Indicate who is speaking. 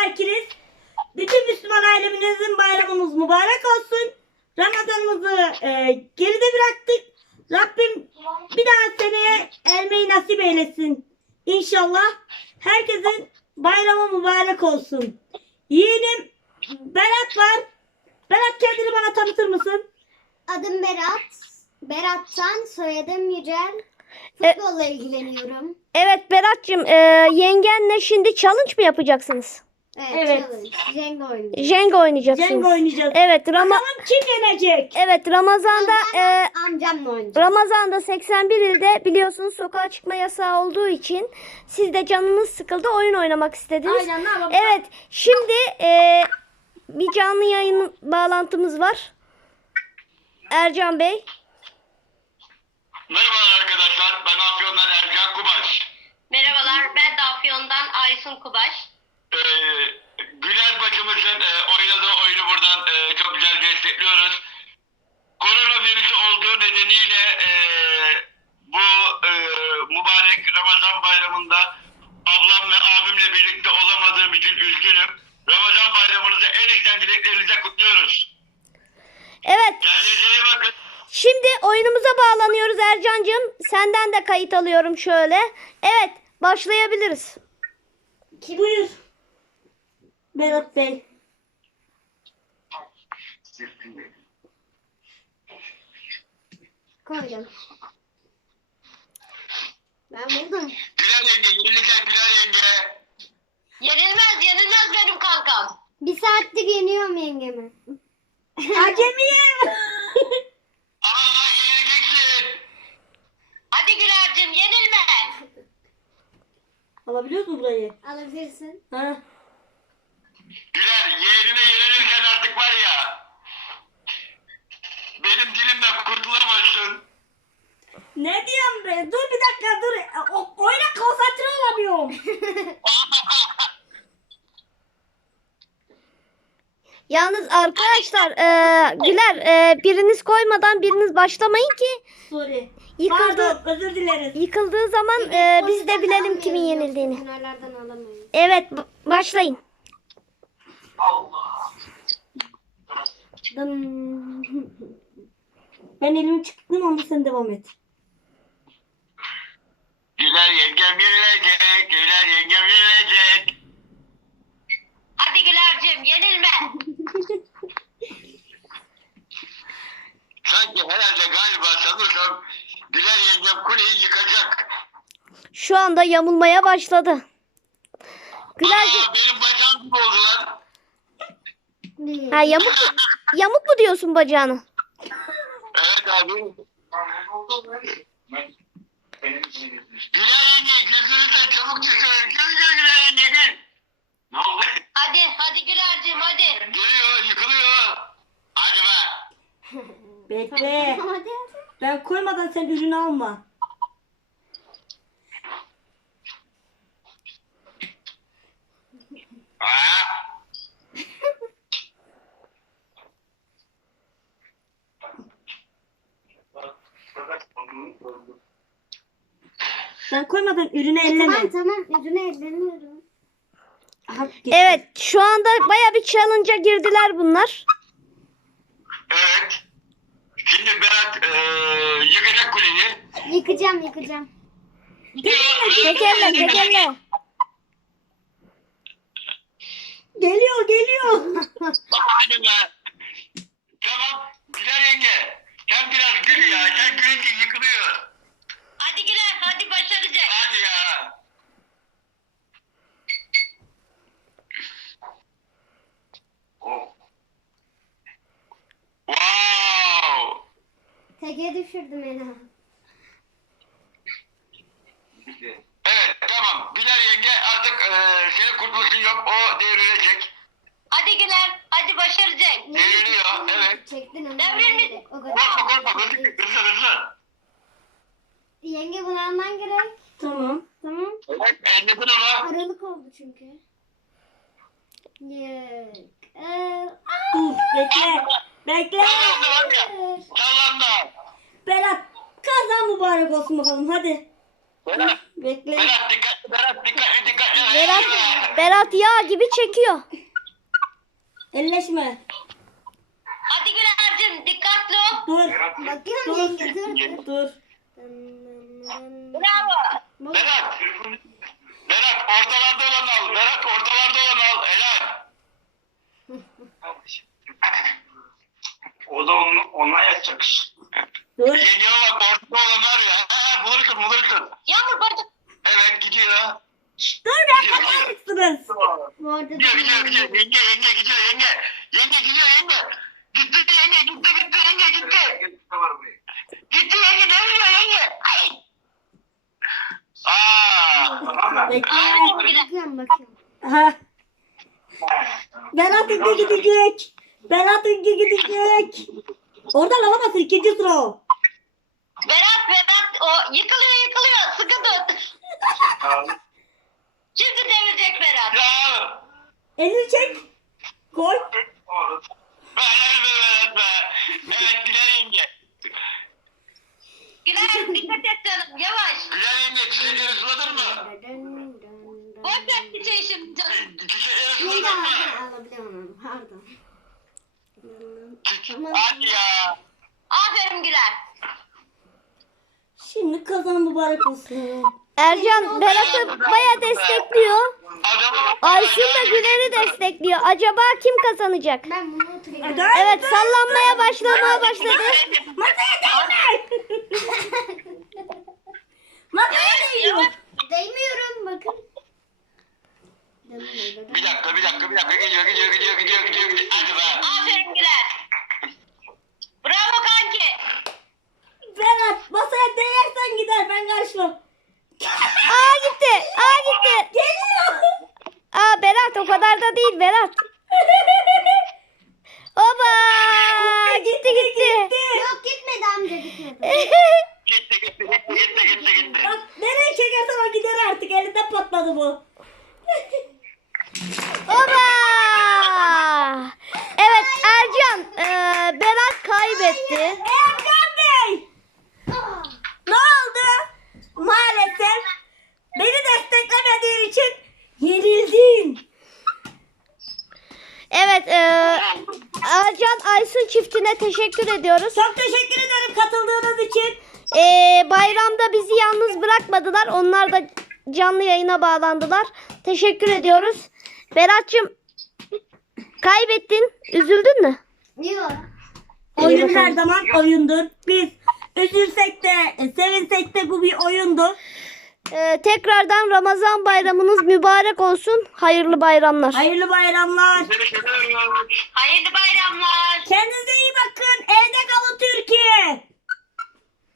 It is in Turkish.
Speaker 1: fakiriz. Bütün Müslüman ailemizin bayramımız mübarek olsun. Ramazanımızı geride bıraktık. Rabbim bir daha seneye ermeyi nasip eylesin. İnşallah herkesin bayramı mübarek olsun. Yeğenim Berat var. Berat, kendini bana tanıtır mısın?
Speaker 2: Adım Berat. Berat'tan, soyadım Yücel. Futbolla ilgileniyorum.
Speaker 3: Evet Berat'cığım, yengenle şimdi challenge mı yapacaksınız?
Speaker 1: Evet.
Speaker 2: Challenge. Jenga oynayacağız.
Speaker 3: Jenga oynayacaksınız.
Speaker 1: Jenga oynayacağız.
Speaker 3: Evet,
Speaker 1: Bakalım kim yenecek?
Speaker 3: evet Ramazan'da
Speaker 2: Amcamla oynayacağız.
Speaker 3: Ramazan'da 81 ilde biliyorsunuz sokağa çıkma yasağı olduğu için siz de canınız sıkıldı, oyun oynamak istediniz.
Speaker 1: Aynen, ne yapalım?
Speaker 3: Evet, şimdi bir canlı yayın bağlantımız var. Ercan Bey.
Speaker 4: Merhabalar arkadaşlar, ben Afyon'dan Ercan Kubaş.
Speaker 5: Merhabalar, ben de Afyon'dan Aysun Kubaş.
Speaker 4: Güler bacımızın oynadığı oyunu buradan çok güzel destekliyoruz. Koronavirüsü olduğu nedeniyle bu mübarek Ramazan bayramında ablam ve abimle birlikte olamadığım için üzgünüm. Ramazan bayramınızı en içten dileklerinize kutluyoruz.
Speaker 3: Evet.
Speaker 4: Kendinize iyi bakın.
Speaker 3: Şimdi oyunumuza bağlanıyoruz Ercancığım. Senden de kayıt alıyorum şöyle. Evet, başlayabiliriz.
Speaker 1: Buyur. Berat Bey.
Speaker 2: Koydum. Ben buldum.
Speaker 4: Güler yenge, yenilecek Güler yenge.
Speaker 5: Yenilmez benim kankam.
Speaker 2: Bir saattir yeniyorum yengemi.
Speaker 1: Acemiyim.
Speaker 4: Yenileceksin.
Speaker 5: Hadi Güler'cim yenilme.
Speaker 1: Alabiliyor musun burayı?
Speaker 2: Alabilirsin.
Speaker 1: Ha.
Speaker 4: Güler, yeğenine yenilirken artık var ya, benim dilimden kurtulamazsın.
Speaker 1: Ne diyorum be? Dur bir dakika, dur. Oyuna konsantre olamıyorum.
Speaker 3: Yalnız arkadaşlar Güler, biriniz koymadan biriniz başlamayın ki
Speaker 1: Sorry.
Speaker 3: Yıkıldı.
Speaker 1: Pardon, özür dileriz.
Speaker 3: yıkıldığı zaman biz de bilelim kimin yenildiğini.
Speaker 2: Kenarlardan alamayız.
Speaker 3: Evet, başlayın.
Speaker 2: Dım.
Speaker 1: Ben elimi çıktım ama sen devam et.
Speaker 4: Güler yengem yenilecek, Güler yengem yenilecek.
Speaker 5: Hadi Güler'cim yenilme.
Speaker 4: Sanki herhalde galiba sanırsam Güler yengem kuleyi yıkacak.
Speaker 3: Şu anda yamulmaya başladı. Gülerciğim,
Speaker 4: Benim bacağım gibi oldu lan.
Speaker 3: ha, yamuk mu diyorsun bacağını?
Speaker 4: Evet abi. Güler yenge gözünüzden çabuk çıkıyor. Gül Güler yenge gül. Ne oldu?
Speaker 5: Hadi Güler'cim hadi.
Speaker 4: Geliyor, yıkılıyor. Hadi be.
Speaker 1: Bekle.
Speaker 2: Hadi hadi.
Speaker 1: Ben koymadan sen ürünü alma.
Speaker 4: Aa.
Speaker 1: Ben koymadan ürünü
Speaker 2: Tamam
Speaker 1: elleme.
Speaker 2: tamam. Ürüne elleniyorum.
Speaker 1: Aha, gitti.
Speaker 3: Evet, şu anda baya bir challenge'a girdiler bunlar.
Speaker 4: Evet. Şimdi Berat yıkacak kuleyi.
Speaker 2: Yıkacağım.
Speaker 3: Tekerle.
Speaker 1: Geliyor.
Speaker 4: Hadi be. Tamam. Güler yenge. Sen biraz gül ya. Sen gülünce yıkılıyor.
Speaker 5: Hadi Güler hadi başaracak.
Speaker 4: Hadi ya. Oh. Wow.
Speaker 2: Teke düşürdüm Ela.
Speaker 4: Evet tamam. Güler yenge artık senin kurtuluşun yok. O devrilecek.
Speaker 5: Hadi Güler hadi başaracak.
Speaker 4: Devriliyor. Evet.
Speaker 2: Çektin onu.
Speaker 5: Devrilmedi.
Speaker 2: O kadar.
Speaker 4: Korkma. Hızlı.
Speaker 2: Yenge bunu alman gerek.
Speaker 1: Tamam.
Speaker 2: Tamam.
Speaker 4: Evet. Elledin onu.
Speaker 2: Aralık oldu çünkü. Yok.
Speaker 1: Dur, bekle.
Speaker 4: Sallandı var ya. Sallandı.
Speaker 1: Berat, kazan mübarek olsun bakalım, hadi.
Speaker 4: Berat.
Speaker 1: Bekle.
Speaker 4: Berat dikkat. Berat dikkatli.
Speaker 3: Berat yağ gibi çekiyor.
Speaker 1: Elleşme.
Speaker 5: Hadi Güler'cim dikkatli ol.
Speaker 1: Dur.
Speaker 2: Bakıyorum yenge dur.
Speaker 1: Dur.
Speaker 5: Bravo.
Speaker 4: Berat ortalarda olanı al. Berat ortalarda olanı al. Helal. O da onunla yatacak.
Speaker 1: Dur.
Speaker 4: Yengeme bak ortada olanı arıyor. Bulursun.
Speaker 5: Yağmur bacım.
Speaker 4: Evet gidiyor.
Speaker 1: Dur be kapar mısınız?
Speaker 2: Bu arada
Speaker 4: Gidiyor. Yenge gidiyor yenge. Yenge gidiyor yenge. Gitti yenge. Gitti yenge dönüyor yenge. Ay.
Speaker 1: Bekle.
Speaker 2: bakıyorum.
Speaker 1: Aha. Berat'ınki gidecek. Oradan alamazsın, ikinci sıra o.
Speaker 5: Berat o yıkılıyor. Sıkı tut. Şimdi devirecek Berat.
Speaker 4: Ya.
Speaker 1: Elini çek. Koy.
Speaker 4: Helal be Berat be. Evet Güler yenge.
Speaker 5: Güler dikkat et canım. Yavaş.
Speaker 4: Güler yenge çiçekleri suladın mı?
Speaker 5: Boş ver çiçeği şimdi canım.
Speaker 4: Çiçekleri
Speaker 2: Yenge
Speaker 4: suladın mı?
Speaker 2: alabiliyorum onu. Pardon.
Speaker 4: Hadi ya.
Speaker 5: Aferin Güler.
Speaker 1: Şimdi kazan mübarek olsun.
Speaker 3: Ercan Berat'ı baya destekliyor.
Speaker 4: Adamı
Speaker 3: Aysun da Güler'i destekliyor. Acaba kim kazanacak?
Speaker 2: Ben bunu oturayım.
Speaker 1: Dur.
Speaker 3: Evet, sallanmaya başladı.
Speaker 1: Masaya değme. Masaya değiyor.
Speaker 2: Değmiyorum bakın.
Speaker 4: Bir dakika gidiyor. Hadi be.
Speaker 5: Aferin Güler. Bravo kanki.
Speaker 1: Berat masaya değersen gider, ben karışmam.
Speaker 3: Aa gitti.
Speaker 1: Geliyor.
Speaker 3: Aa Berat o kadar da değil Berat. Oba! Gitti.
Speaker 2: Yok gitmedi amca gitmedi.
Speaker 4: Gitti.
Speaker 1: Bak nereye çekersen o gider artık, elinden patladı bu.
Speaker 3: Oba! Evet Ercan Berat kaybetti.
Speaker 1: Erkan Bey. Ne oldu? Maalesef beni desteklemediğin için yenildin.
Speaker 3: Evet Ercan Aysun çiftine teşekkür ediyoruz.
Speaker 1: Çok teşekkür ederim katıldığınız için.
Speaker 3: Bayramda bizi yalnız bırakmadılar. Onlar da canlı yayına bağlandılar. Teşekkür ediyoruz. Berat'cığım kaybettin. Üzüldün mü?
Speaker 2: Yok.
Speaker 1: Oyun her zaman oyundur. Biz üzülsek de sevinsek de bu bir oyundur.
Speaker 3: Tekrardan Ramazan bayramınız mübarek olsun. Hayırlı bayramlar.
Speaker 1: Hayırlı bayramlar.
Speaker 4: Seni seviyorum.
Speaker 5: Hayırlı bayramlar.
Speaker 1: Kendinize